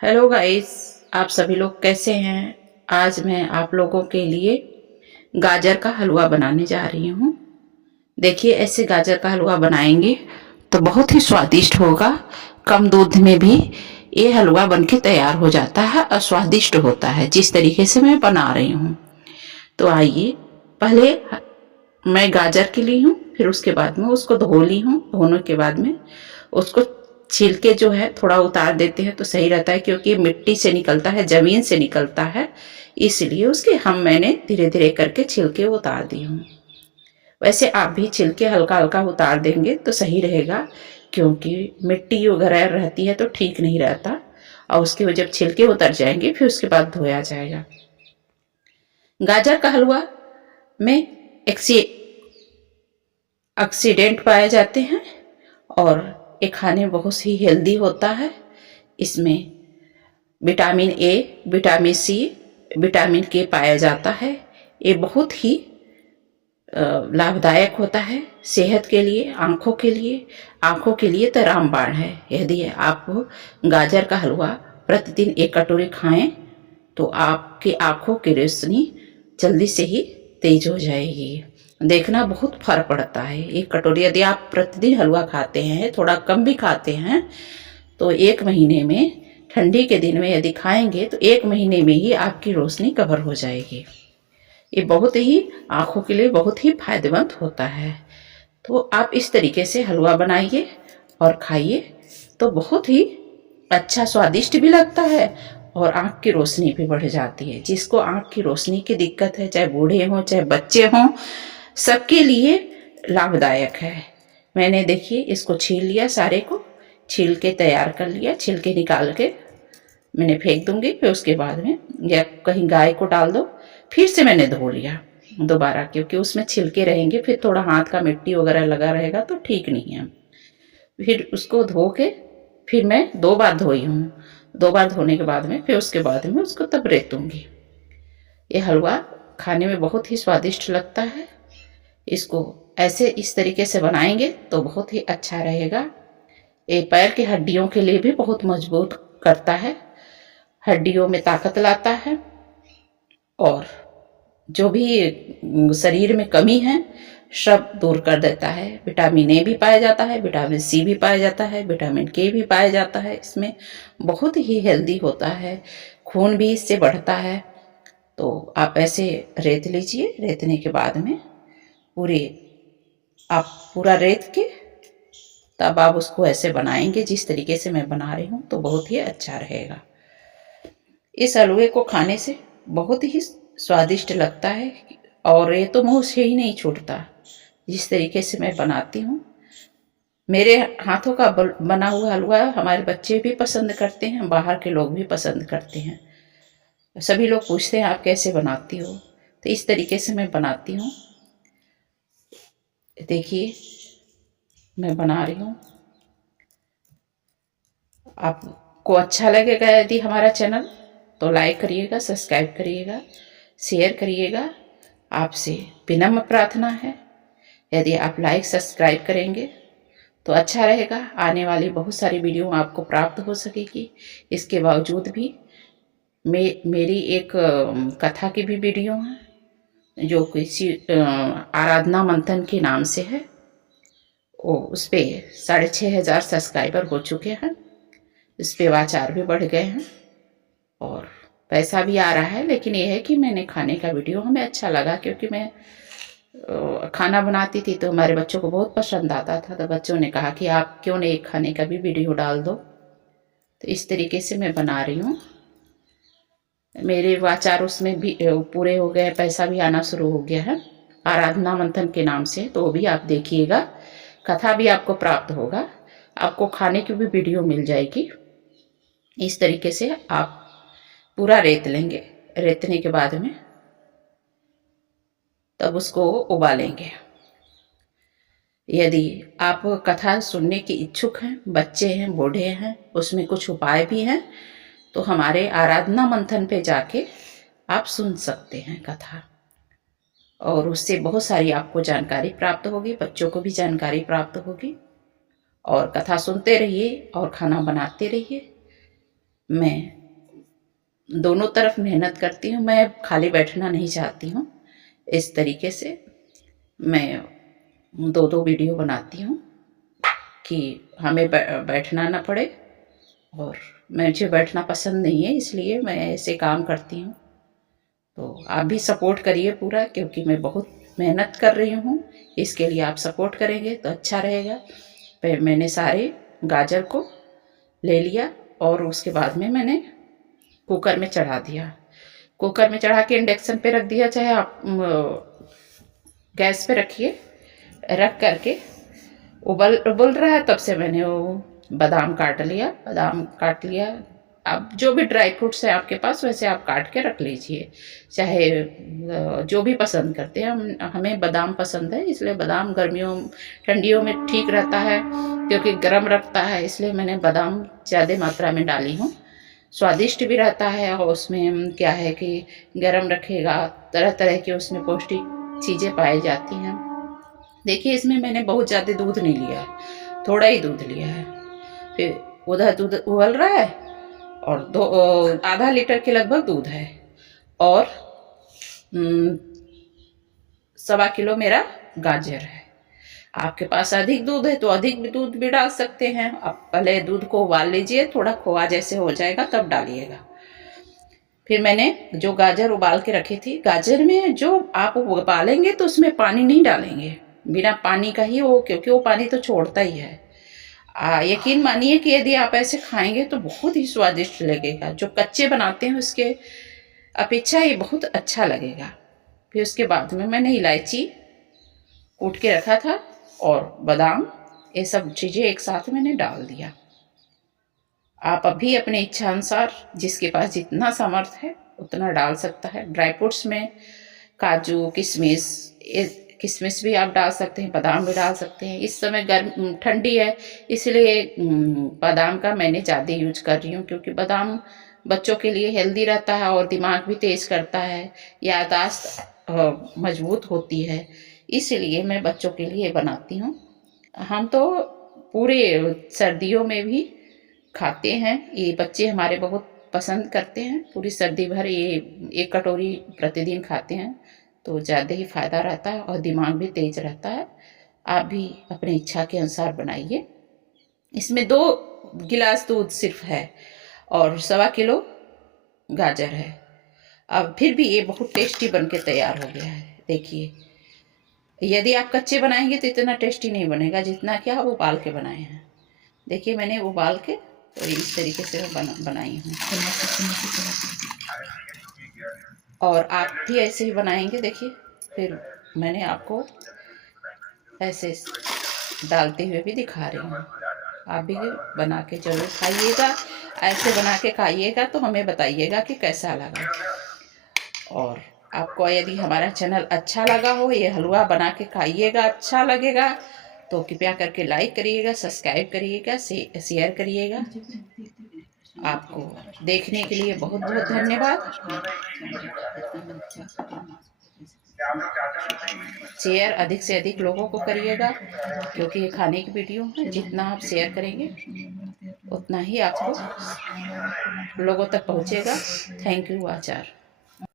Hello guys. आप सभी लोग कैसे हैं। आज मैं आप लोगों के लिए गाजर का हलवा बनाने जा रही हूँ। देखिए, ऐसे गाजर का हलवा बनाएंगे तो बहुत ही स्वादिष्ट होगा। कम दूध में भी ये हलवा बनके तैयार हो जाता है और स्वादिष्ट होता है, जिस तरीके से मैं बना रही हूँ। तो आइए, पहले मैं गाजर के ली हूँ, फिर उसके बाद में उसको धो ली हूँ। धोने के बाद में उसको छिलके जो है थोड़ा उतार देते हैं तो सही रहता है, क्योंकि मिट्टी से निकलता है, जमीन से निकलता है, इसलिए उसके मैंने धीरे धीरे करके छिलके उतार दी हूँ। वैसे आप भी छिलके हल्का हल्का उतार देंगे तो सही रहेगा, क्योंकि मिट्टी वगैरह रहती है तो ठीक नहीं रहता। और उसके जब छिलके उतर जाएंगे फिर उसके बाद धोया जाएगा। गाजर का हलवा में एक्सी ऑक्सीडेंट पाए जाते हैं और ये खाने में बहुत ही हेल्दी होता है। इसमें vitamin A, vitamin C, vitamin K पाया जाता है। ये बहुत ही लाभदायक होता है सेहत के लिए, आँखों के लिए। आँखों के लिए तो रामबाण है। यदि आप गाजर का हलवा प्रतिदिन 1 कटोरी खाएं तो आपकी आँखों की रोशनी जल्दी से ही तेज हो जाएगी। देखना बहुत फर्क पड़ता है। 1 कटोरी यदि आप प्रतिदिन हलवा खाते हैं, थोड़ा कम भी खाते हैं, तो 1 महीने में, ठंडी के दिन में यदि खाएंगे तो 1 महीने में ही आपकी रोशनी कवर हो जाएगी। ये बहुत ही आँखों के लिए बहुत ही फायदेमंद होता है। तो आप इस तरीके से हलवा बनाइए और खाइए तो बहुत ही अच्छा, स्वादिष्ट भी लगता है और आँख की रोशनी भी बढ़ जाती है। जिसको आँख की रोशनी की दिक्कत है, चाहे बूढ़े हों चाहे बच्चे हों, सबके लिए लाभदायक है। मैंने देखिए इसको छील लिया, सारे को छील के तैयार कर लिया। छिलके निकाल के मैंने फेंक दूंगी, फिर उसके बाद में या कहीं गाय को डाल दो। फिर से मैंने धो लिया दोबारा, क्योंकि उसमें छिलके रहेंगे, फिर थोड़ा हाथ का मिट्टी वगैरह लगा रहेगा तो ठीक नहीं है। फिर उसको धो के फिर मैं 2 बार धोई हूँ। 2 बार धोने के बाद में फिर उसके बाद में उसको तब रेतूंगी। ये हलवा खाने में बहुत ही स्वादिष्ट लगता है। इसको ऐसे इस तरीके से बनाएंगे तो बहुत ही अच्छा रहेगा। ये पैर की हड्डियों के लिए भी बहुत मजबूत करता है, हड्डियों में ताकत लाता है और जो भी शरीर में कमी है सब दूर कर देता है। विटामिन ए भी पाया जाता है, विटामिन सी भी पाया जाता है, विटामिन के भी पाया जाता है। इसमें बहुत ही हेल्दी होता है, खून भी इससे बढ़ता है। तो आप ऐसे रेत लीजिए। रेतने के बाद में पूरे आप पूरा रेत के तब आप उसको ऐसे बनाएंगे जिस तरीके से मैं बना रही हूँ तो बहुत ही अच्छा रहेगा। इस हलवे को खाने से बहुत ही स्वादिष्ट लगता है और ये तो मुंह से ही नहीं छूटता जिस तरीके से मैं बनाती हूँ। मेरे हाथों का बना हुआ हलवा हमारे बच्चे भी पसंद करते हैं, बाहर के लोग भी पसंद करते हैं। सभी लोग पूछते हैं आप कैसे बनाती हो, तो इस तरीके से मैं बनाती हूँ। देखिए मैं बना रही हूँ। आपको अच्छा लगेगा यदि हमारा चैनल, तो लाइक करिएगा, सब्सक्राइब करिएगा, शेयर करिएगा। आपसे विनम्र प्रार्थना है, यदि आप लाइक सब्सक्राइब करेंगे तो अच्छा रहेगा। आने वाली बहुत सारी वीडियो आपको प्राप्त हो सकेगी। इसके बावजूद भी मेरी एक कथा की भी वीडियो है जो किसी आराधना मंथन के नाम से है। वो उस पर 6,500 सब्सक्राइबर हो चुके हैं। इस पे वाचार भी बढ़ गए हैं और पैसा भी आ रहा है। लेकिन ये है कि मैंने खाने का वीडियो हमें अच्छा लगा, क्योंकि मैं खाना बनाती थी तो हमारे बच्चों को बहुत पसंद आता था। तो बच्चों ने कहा कि आप क्यों नहीं खाने का भी वीडियो डाल दो। तो इस तरीके से मैं बना रही हूँ। मेरे वाचार उसमें भी पूरे हो गए, पैसा भी आना शुरू हो गया है आराधना मंथन के नाम से। तो वो भी आप देखिएगा, कथा भी आपको प्राप्त होगा, आपको खाने की भी वीडियो मिल जाएगी। इस तरीके से आप पूरा रेत लेंगे। रेतने के बाद में तब उसको उबालेंगे। यदि आप कथा सुनने की इच्छुक हैं, बच्चे हैं, बूढ़े हैं, उसमें कुछ उपाय भी हैं, तो हमारे आराधना मंथन पे जाके आप सुन सकते हैं कथा, और उससे बहुत सारी आपको जानकारी प्राप्त होगी, बच्चों को भी जानकारी प्राप्त होगी। और कथा सुनते रहिए और खाना बनाते रहिए। मैं दोनों तरफ मेहनत करती हूँ, मैं खाली बैठना नहीं चाहती हूँ। इस तरीके से मैं 2-2 वीडियो बनाती हूँ कि हमें बैठना ना पड़े, और मुझे बैठना पसंद नहीं है, इसलिए मैं ऐसे काम करती हूँ। तो आप भी सपोर्ट करिए पूरा, क्योंकि मैं बहुत मेहनत कर रही हूँ। इसके लिए आप सपोर्ट करेंगे तो अच्छा रहेगा। फिर मैंने सारे गाजर को ले लिया और उसके बाद में मैंने कुकर में चढ़ा दिया। कुकर में चढ़ा के इंडक्शन पे रख दिया, चाहे आप गैस पे रखिए। रख करके उबल उबल रहा है, तब से मैंने वो बादाम काट लिया। बादाम काट लिया, आप जो भी ड्राई फ्रूट्स है आपके पास वैसे आप काट के रख लीजिए, चाहे जो भी पसंद करते हैं। हमें बादाम पसंद है, इसलिए बादाम गर्मियों ठंडियों में ठीक रहता है, क्योंकि गर्म रखता है, इसलिए मैंने बादाम ज़्यादा मात्रा में डाली हूँ। स्वादिष्ट भी रहता है, और उसमें क्या है कि गर्म रखेगा, तरह तरह की उसमें पौष्टिक चीज़ें पाई जाती हैं। देखिए, इसमें मैंने बहुत ज़्यादा दूध नहीं लिया है, थोड़ा ही दूध लिया है। फिर उधर दूध उबल रहा है, और आधा लीटर के लगभग दूध है, और 1.25 किलो मेरा गाजर है। आपके पास अधिक दूध है तो अधिक भी दूध भी डाल सकते हैं। आप पहले दूध को उबाल लीजिए, थोड़ा खोआ जैसे हो जाएगा तब डालिएगा। फिर मैंने जो गाजर उबाल के रखी थी, गाजर में जो आप उबालेंगे तो उसमें पानी नहीं डालेंगे, बिना पानी का ही वो, क्योंकि वो पानी तो छोड़ता ही है। यकीन मानिए कि यदि आप ऐसे खाएंगे तो बहुत ही स्वादिष्ट लगेगा। जो कच्चे बनाते हैं उसके अपेक्षा ये बहुत अच्छा लगेगा। फिर उसके बाद में मैंने इलायची कूट के रखा था और बादाम, ये सब चीज़ें एक साथ मैंने डाल दिया। आप अभी अपने इच्छा अनुसार जिसके पास जितना सामर्थ्य है उतना डाल सकता है। ड्राई फ्रूट्स में काजू, किशमिश, किशमिश भी आप डाल सकते हैं, बादाम भी डाल सकते हैं। इस समय गर्म ठंडी है, इसलिए बादाम का मैंने ज़्यादा यूज कर रही हूँ, क्योंकि बादाम बच्चों के लिए हेल्दी रहता है और दिमाग भी तेज करता है, याददाश्त मजबूत होती है, इसलिए मैं बच्चों के लिए बनाती हूँ। हम तो पूरे सर्दियों में भी खाते हैं, ये बच्चे हमारे बहुत पसंद करते हैं। पूरी सर्दी भर ये 1 कटोरी प्रतिदिन खाते हैं, तो ज़्यादा ही फ़ायदा रहता है और दिमाग भी तेज रहता है। आप भी अपनी इच्छा के अनुसार बनाइए। इसमें 2 गिलास दूध सिर्फ है और 1.25 किलो गाजर है। अब फिर भी ये बहुत टेस्टी बन के तैयार हो गया है। देखिए, यदि आप कच्चे बनाएंगे तो इतना टेस्टी नहीं बनेगा जितना कि आप उबाल के बनाए हैं। देखिए, मैंने उबाल के तो इस तरीके से बनाई हूँ, और आप भी ऐसे ही बनाएंगे। देखिए, फिर मैंने आपको ऐसे डालते हुए भी दिखा रही हूँ। आप भी बना के जरूर खाइएगा। ऐसे बना के खाइएगा तो हमें बताइएगा कि कैसा लगा। और आपको यदि हमारा चैनल अच्छा लगा हो, ये हलवा बना के खाइएगा, अच्छा लगेगा तो कृपया करके लाइक करिएगा, सब्सक्राइब करिएगा, शेयर करिएगा। आपको देखने के लिए बहुत बहुत धन्यवाद। शेयर अधिक से अधिक लोगों को करिएगा, क्योंकि ये खाने की वीडियो है। जितना आप शेयर करेंगे उतना ही आपको लोगों तक पहुंचेगा। थैंक यू आचार।